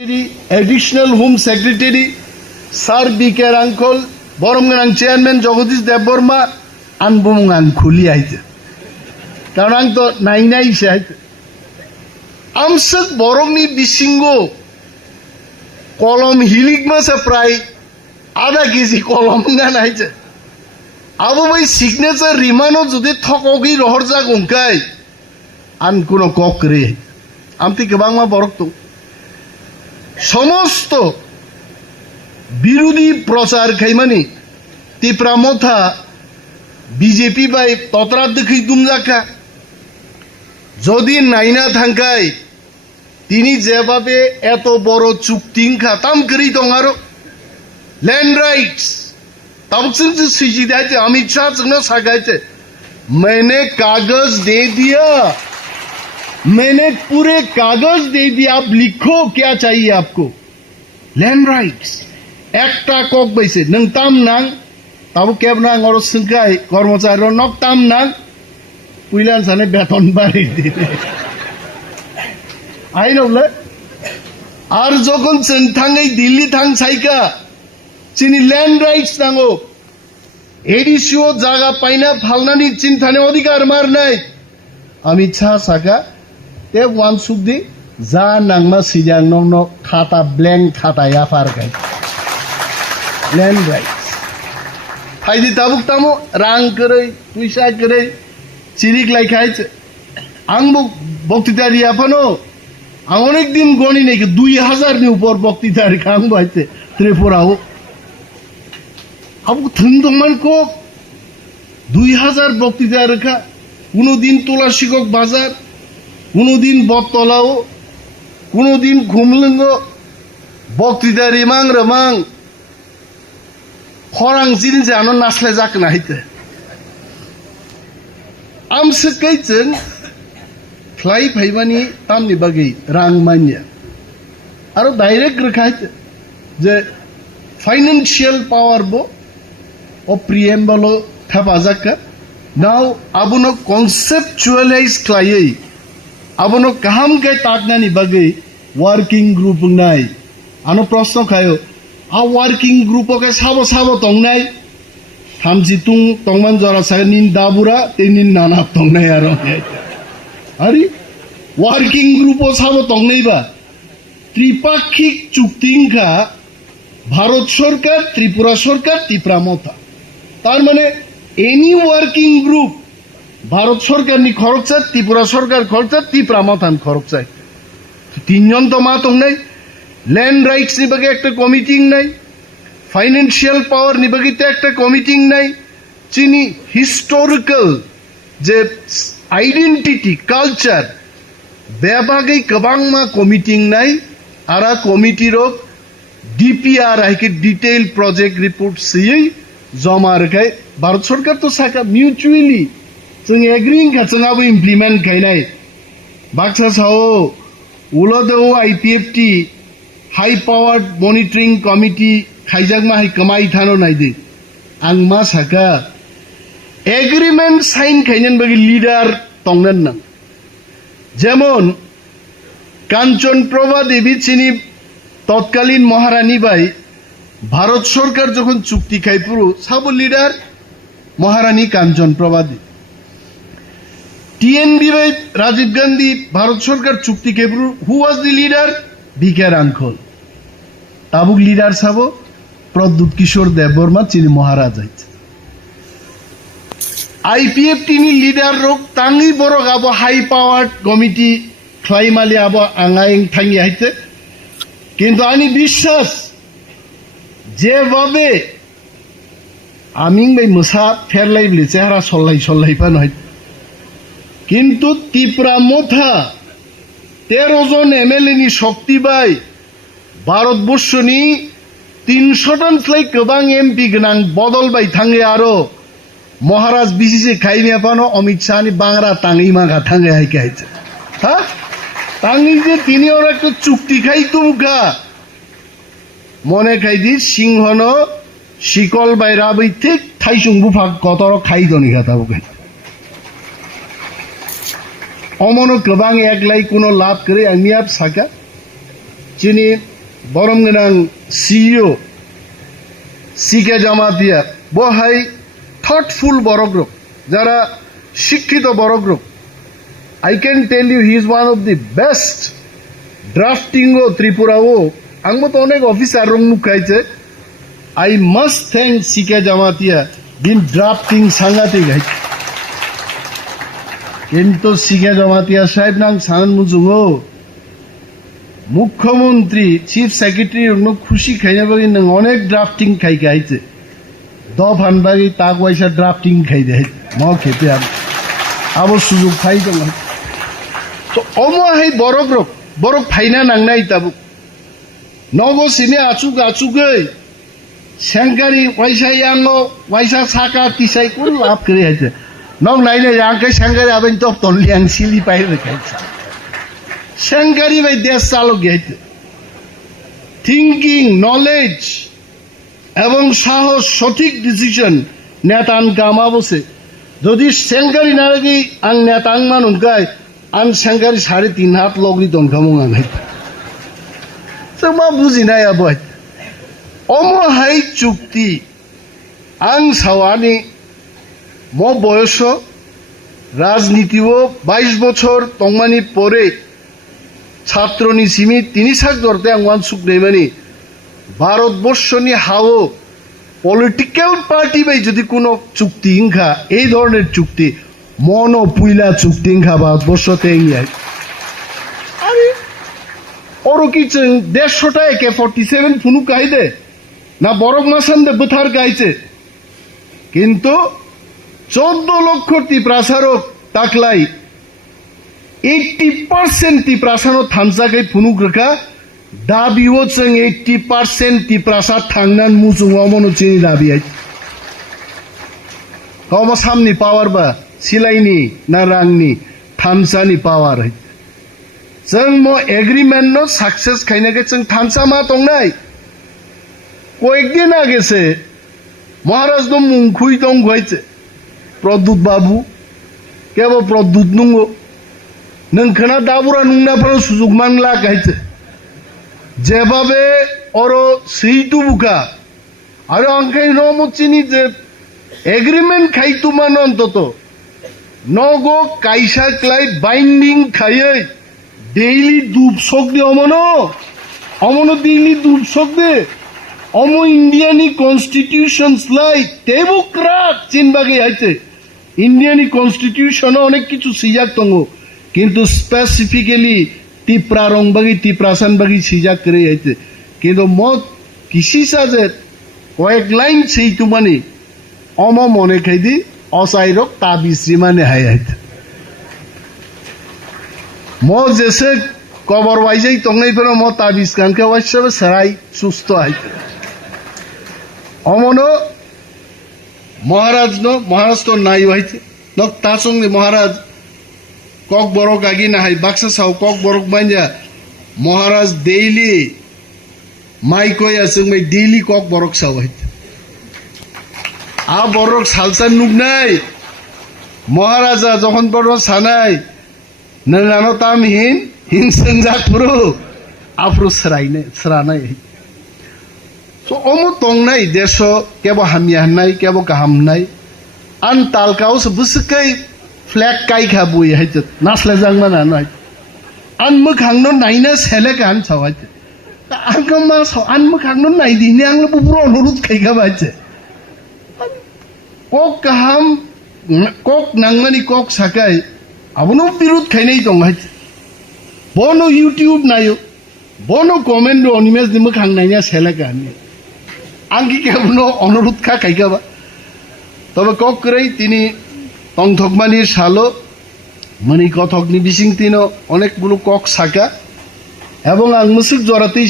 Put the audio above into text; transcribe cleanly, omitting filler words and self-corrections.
additional home secretary सार BK आंखल बरमगां chairman Jagdish Debbarma आनबुमुं आं खुलि आइते कारण आं तो नायनायसो आइते आमसक बरमनि बिसिंगो कलम हिलिगमासे प्राय आधा केजी कलम गान आइते आबो बै सिगनेचार रिमानो जुदि थकगि रहरजा गंखाय आन कुनो ककरे आमति गोबां मा बरक दं समस्त বিরোধী প্রচার খাইমানি তিপ্রামথা বিজেপি বাই ততরা দেখি দুমজাকা যদি নাইনা থাকায় তিনি যেভাবে এত বড় চুক্তিংখা তাম করি দং আরো ল্যান্ড রাইটস তাবকসিং से सुजिदाइते अमित शाह जोंनो सागाइते मैंने कागज दे दिया मैंने पूरे कागज दे दिया आप लिखो क्या चाहिए आपको लैंड राइट्स একটা কক বাইছে নং তাম নাং তাবো কেব নাং অর সংখ্যায় কর্মচারী নক তাম নাং পুইলান সানে বেতন বাড়ি দিবে আই নবলে আর যখন চেন থাঙ্গাই দিল্লি থাং সাইকা চিনি ল্যান্ড রাইটস নাঙ্গো এডিসিও জায়গা পাইনা ফালনানি চিন্তানে অধিকার মার নাই আমি ছা সাকা তে ওয়ান সুদি যা নাংমা সিজাং নং খাতা ব্ল্যাঙ্ক খাতা ইয়াফার গাই लैंड राइट्स फायदे ताबुक तामो रां करे पैसा करे चिरिक लाइखाइছে आंबो बक्तृता रियाफानो आं अनेक दिन गणि नाকি 2000 नि ऊपर बक्तृता रिखां बाइते त्रिपुराओ आबो थंदमान को 2000 बक्तृता रेखा कोनो दिन तुलाशिকক बाजार कोनो दिन बतलाओ कोनो दिन घुमलंगो बक्तृता रिमां रमां खरां जिन जानो नासले जाकना हाइते आमसकैजों फ्लाइ फाइबानि तामनि बागै रां मानिया आरो डाइरेक्ट रेखाइते जे फाइनेंशियल पावर बो ओ प्रिएम्बलो थाबाजाका नाउ आबुनो कन्सेप्चुअलाइज खालायै आबुनो काहाम कै ताकनानि बागै वर्किंग ग्रुप नाय आनो प्रश्न खायो आ वर्किंग ग्रुप के साबो साबो तंगनाय थामजि तुं तंगमान जरा सानिन दाबुरा तेनिन नाना तंगनाय आरो अरे वर्किंग ग्रुप साबो तंगनायबा त्रिपाक्षिक चुक्तिंखा भारत सरकार त्रिपुरा सरकार त्रिप्रामथा तार माने एनी वर्किंग ग्रुप भारत सरकार नि खरचा त्रिपुरा सरकार खरचा त्रिप्रामथान खरचा तीनजन तो मा तंगनाय लैंड राइट्स नि बागे एक कमिटिंग नाई फाइनेंशियल पावर नि बागे एक कमिटिंग नाई चिनी हिस्टोरिकल जे आइडेंटिटी कल्चर बेबागे गोबां मा कमिटिंग नाई आरा कमिटी रोक डीपीआर आइके डिटेल प्रोजेक्ट रिपोर्ट सही जमा रखाय भारत सरकार तो साका म्यूचुअली जों एग्रीइंग का जोंआबो इमप्लिमेंट खायनाय बाक्सा साओ उलदो IPFT high powered monitoring committee खाइजाक मा कमाई थानो नायदे आं मा साका एग्रीमेंट साइन खायनन बागि लीडर तंगनन ना जेमन कांचन प्रभा देवी चिनी तत्कालीन महारानी बाई भारत सरकार जखन चुक्ति खाइपुरु साबो लीडर महारानी कांचन प्रभा देवी टीएनबी बाई राजीव गांधी भारत सरकार चुक्ति खाइपुरु who was the leader BK आंखल ताबुक लीडर साबो प्रद्युत किशोर देवबर्मा चिनी महाराज आईपीएफटी नि लीडर रोक तांगी बरक आबो हाई पावर्ड कमिटी ख्लाइमाली आबो आंगाइं थांगी हाइते किन्तु आनी विश्वास जेभाबे आमिं बाय मोसा फेरलाइब्ले चेहरा सल्लाय फानो हाइते किन्तु त्रिपुरामथा 13 जन एमएलए नि शक्ति बाय भारतबर्षनि 300 टन फ्लाई गोबां एमपी गोनां बदल बाय थांगे आरो महाराज बिसिसे खाइमे पानो अमित शाह नि बांग्रा तांगी मागा थांगे हाइके हाइते हा तांगी जे तिनि और एक चुक्ति खाइ तुमका मने खाइदि सिंहनो शिकल बायराबै ठीक थाइसुं बुफा कतर खाइ दनि गाता बुके अमनो गोबां एकलाय कोनो लाभ करे आंनि आप साका चिनी বরম গনাং সিইও সিকে জামাতিয়া বহাই থটফুল বড়গ্রুপ যারা শিক্ষিত বড়গ্রুপ I can tell you he is one of the best drafting o Tripura o angmo to onek officer rong nukaise I must thank Sike Jamatia bin drafting sangati gai kintu Sike Jamatia sahib nang sanan mujungo মুখ্যমন্ত্রী chief secretary অন্য খুশি খাইনা বাকি নং অনেক drafting খাই গাইছে দ ফানবাগি তাক পয়সা ড্রাফটিং খাই দেয় ম খেতে আবার সুযোগ খাই তো তো অমহাই বরক ফাইনা নাংনাই তাবুক নগো সিনে আচুগৈ সেংকারি পয়সা ইয়াঙ্গো পয়সা সাকা তিসাই কোন লাভ করে আছে নং নাইনে আংকে সেংকারি আবেন তো তনলিয়াং সিলি পাই রেখাইছে সেংকারি বাই দেশ চালক গেছে থিঙ্কিং নলেজ এবং সাহস সঠিক ডিসিশন নেতান কামা বসে যদি সেংকারি না রাখি আং নেতাং মানুষ গায় আং সেংকারি 3.5 হাত লগরি দনখামো আঙাই মা বুঝি নাই আবাই অমহাই চুক্তি আং সাওয়ানি ম বয়স রাজনীতিও 22 বছর তংমানি পরে ছাত্রনি সিমি তিনি সাক ধরতে আংওয়ান সুখ নেই মানে ভারতবর্ষনি হাও পলিটিক্যাল পার্টি বাই যদি কোনো চুক্তি ইংখা এই ধরনের চুক্তি মন পুইলা চুক্তি ইংখা ভারতবর্ষতে ইংয়াই আরে ওর কি 150টা AK-47 ফুনু কাইদে না বরক মাসান দে বুথার গাইছে কিন্তু 14 লক্ষ টিপ্রাসারক তাকলাই 80% টিপ্রাসানো থামসাকে ফুনুক রেখা দাবিও जों 80% টিপ্রাসা থাংনান মুসুং অমনো চিনি দাবি আই কম সামনি পাওয়ার বা সিলাইনি না রাংনি থামসানি পাওয়ার আই जों मो एग्रीमेंट नो सक्सेस खाइनाके जों थामसा मा दंनाय কয়েকদিন আগে সে মহারাজ নো মুংখুই দং হইছে প্রদ্যুৎ বাবু কেব প্রদ্যুৎ নুঙ্গো নংখানা দাবুরা নুংনাফানো সুযোগ মানলা গাইছে যেভাবে ওর সেইটু বুকা আর অঙ্কাই নমচিনি যে এগ্রিমেন্ট খাইতু মান অন্তত নগো কাইসা ক্লাই বাইন্ডিং খাইয়ে ডেইলি দুপসক দে অমনো ডেইলি দুপসক দে অম ইন্ডিয়ানি কনস্টিটিউশনস লাই তেবুক রাত চিনবাগে আইছে ইন্ডিয়ানি কনস্টিটিউশন অনেক কিছু সিজাক তঙ্গ কিন্তু স্পেসিফিক্যালি টিপ্রা রংবাগি টিপ্রাসান বাগি সিজাক করে আইছে কিন্তু মত কিসি সাজে কয়েক লাইন সেইটু মানে অম মনে খাইদি অসাইরক তাবিশ্রী মানে হাই আইছে ম যেসে কবর বাইজাই তংনাই পেল ম তাবিজ কানকে ওয়াইসাবে সারাই সুস্থ আইছে অমনো মহারাজ তো নাই হইছে নক তার সঙ্গে মহারাজ কক বরক আগি না হাই বাক্সা সাও কক বরক বাইজা মহারাজ ডেইলি মাই কই আছে my daily cock Borok Sao হইছে আ বরক সালসান নুক নাই মহারাজা যখন বড় সানাই নানো তাম হিনসেন জাকরু আফরু সরানাই So omo tongnai deso kebo hamiahnai kebo kahamnai an talkau sebusekai flag kai khabui haitet nasle jangna na nai an mukhangno naina sele kan sawai ta angma so an mukhangno nai dini anglo buburo onurut kai khabache kok kaham kok nangmani kok sakai abono birut khainai tonghai bono YouTube nayo bono comment ro image di mukhang naina sele kan আঙ্গি কেমন অনুরোধ খা খাইকাবা তবে cock করেই তিনি তংথকমানির সালো মানে কথক নিবিসিং তিন অনেকগুলো কক সাকা এবং আংমুসিক জরাতেই